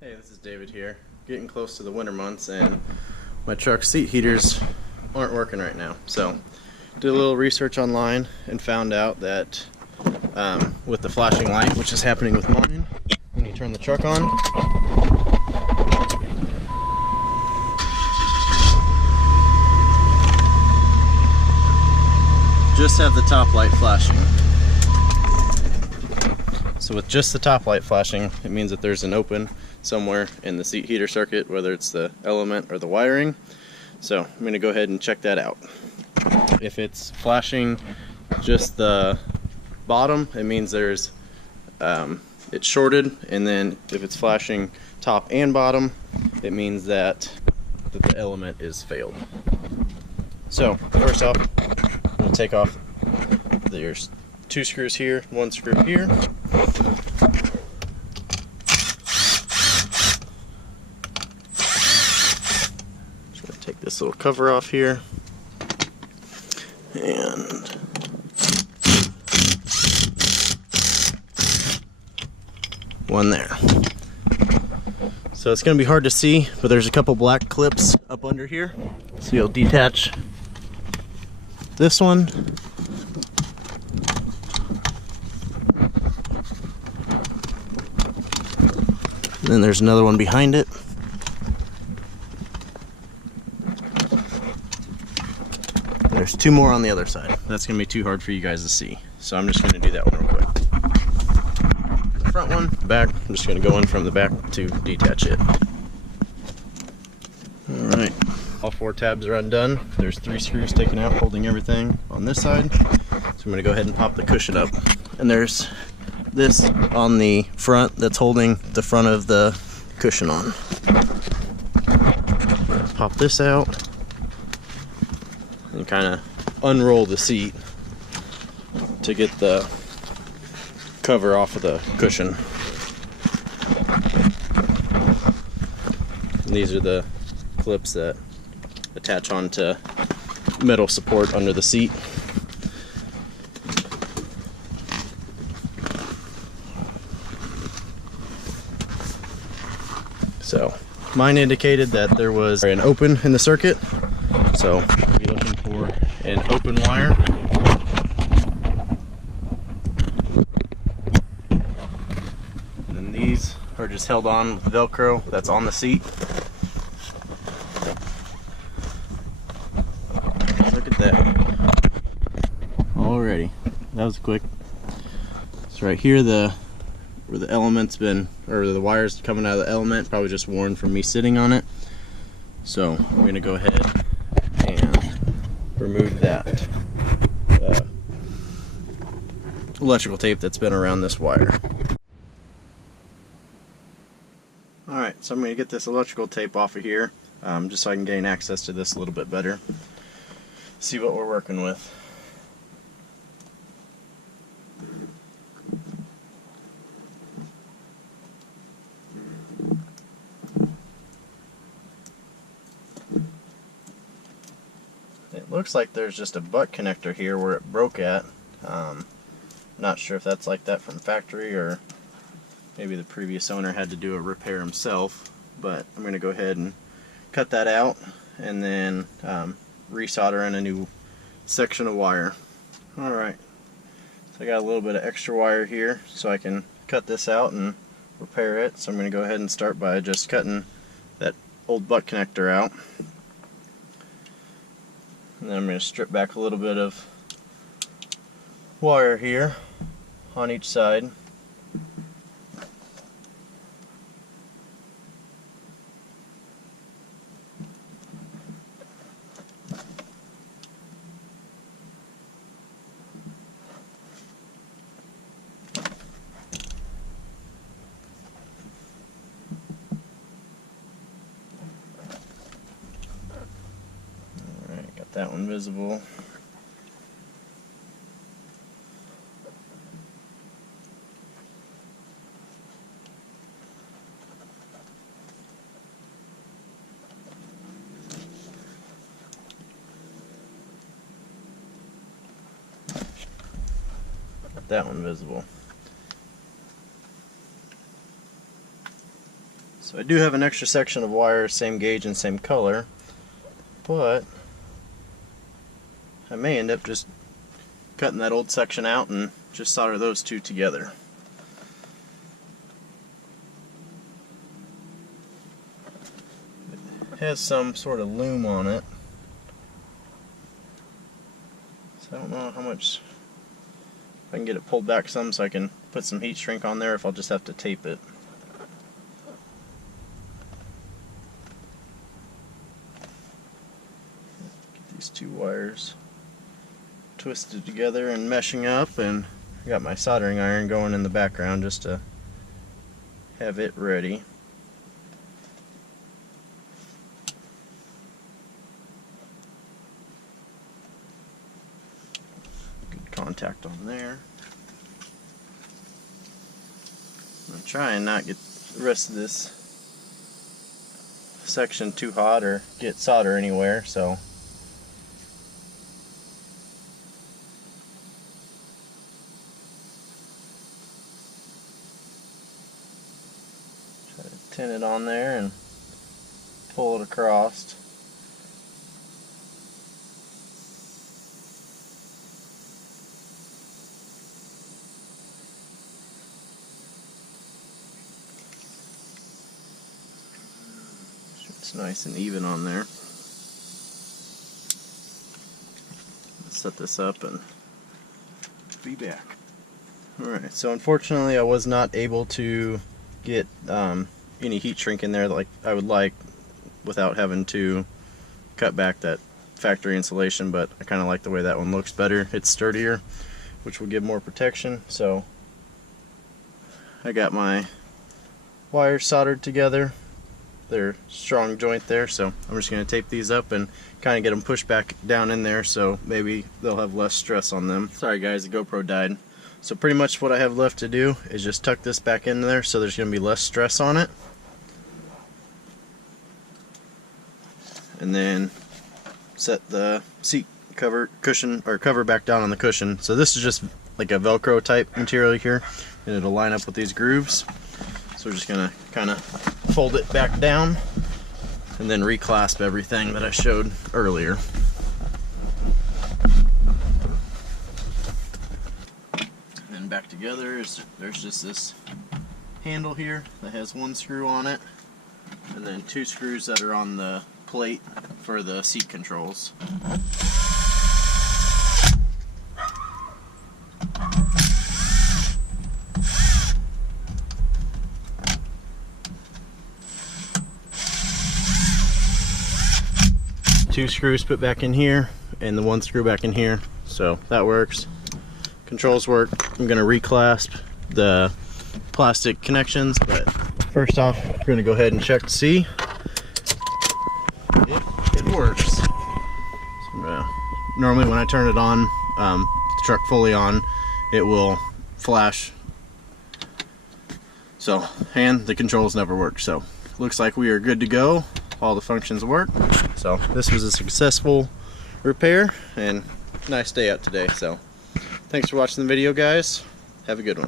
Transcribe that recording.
Hey, this is David here. Getting close to the winter months and my truck's seat heaters aren't working right now. So, did a little research online and found out that with the flashing light, which is happening with mine, when you turn the truck on, just have the top light flashing. So with just the top light flashing, it means that there's an open somewhere in the seat heater circuit, whether it's the element or the wiring. So I'm going to go ahead and check that out. If it's flashing just the bottom, it means there's it's shorted, and then if it's flashing top and bottom, it means that the element is failed. So first off, I'm going to take off there's 2 screws here, 1 screw here. Just going to take this little cover off here, and one there. So it's going to be hard to see, but there's a couple black clips up under here. So you'll detach this one. And then there's another one behind it. There's 2 more on the other side. That's going to be too hard for you guys to see. So I'm just going to do that one real quick. The front one, back, I'm just going to go in from the back to detach it. Alright, all 4 tabs are undone. There's 3 screws taken out holding everything on this side. So I'm going to go ahead and pop the cushion up. And there's this on the front that's holding the front of the cushion on. Pop this out and kind of unroll the seat to get the cover off of the cushion. And these are the clips that attach onto metal support under the seat. So mine indicated that there was an open in the circuit, so I'll be looking for an open wire. And then these are just held on with Velcro that's on the seat. Look at that. Alrighty, that was quick. So right here, where the element's been, or the wires coming out of the element, probably just worn from me sitting on it. So I'm going to go ahead and remove that electrical tape that's been around this wire. Alright, so I'm going to get this electrical tape off of here, just so I can gain access to this a little bit better. See what we're working with. It looks like there's just a butt connector here where it broke at. Not sure if that's like that from factory, or maybe the previous owner had to do a repair himself, but I'm going to go ahead and cut that out and then resolder in a new section of wire. Alright, so I got a little bit of extra wire here so I can cut this out and repair it. So I'm going to go ahead and start by just cutting that old butt connector out. And then I'm going to strip back a little bit of wire here on each side. Alright, got that one visible. That one visible. So I do have an extra section of wire, same gauge and same color, but I may end up just cutting that old section out and just solder those two together. It has some sort of loom on it, so I don't know how much, if I can get it pulled back some so I can put some heat shrink on there, if I'll just have to tape it. Get these two wires twisted together and meshing up, and I got my soldering iron going in the background just to have it ready. Good contact on there. I'm going to try and not get the rest of this section too hot or get solder anywhere, so try to tin it on there and pull it across. It's nice and even on there. Let's set this up and be back. Alright, so unfortunately I was not able to get any heat shrink in there like I would like without having to cut back that factory insulation, but I kind of like the way that one looks better. It's sturdier, which will give more protection. So I got my wires soldered together. They're strong joint there, so I'm just going to tape these up and kind of get them pushed back down in there so maybe they'll have less stress on them. Sorry guys, the GoPro died. So pretty much what I have left to do is just tuck this back in there so there's going to be less stress on it. And then set the seat cover cushion or cover back down on the cushion. So this is just like a Velcro type material here, and it'll line up with these grooves. So we're just going to kind of fold it back down and then reclasp everything that I showed earlier. And then back together, there's just this handle here that has one screw on it, and then two screws that are on the plate for the seat controls. Two screws put back in here and the one screw back in here, so that works. Controls work. I'm going to reclasp the plastic connections, but first off we're going to go ahead and check to see if it works. So normally when I turn it on, the truck fully on, it will flash, and the controls never work. So looks like we are good to go. All the functions work. So this was a successful repair and nice day out today. So thanks for watching the video, guys. Have a good one.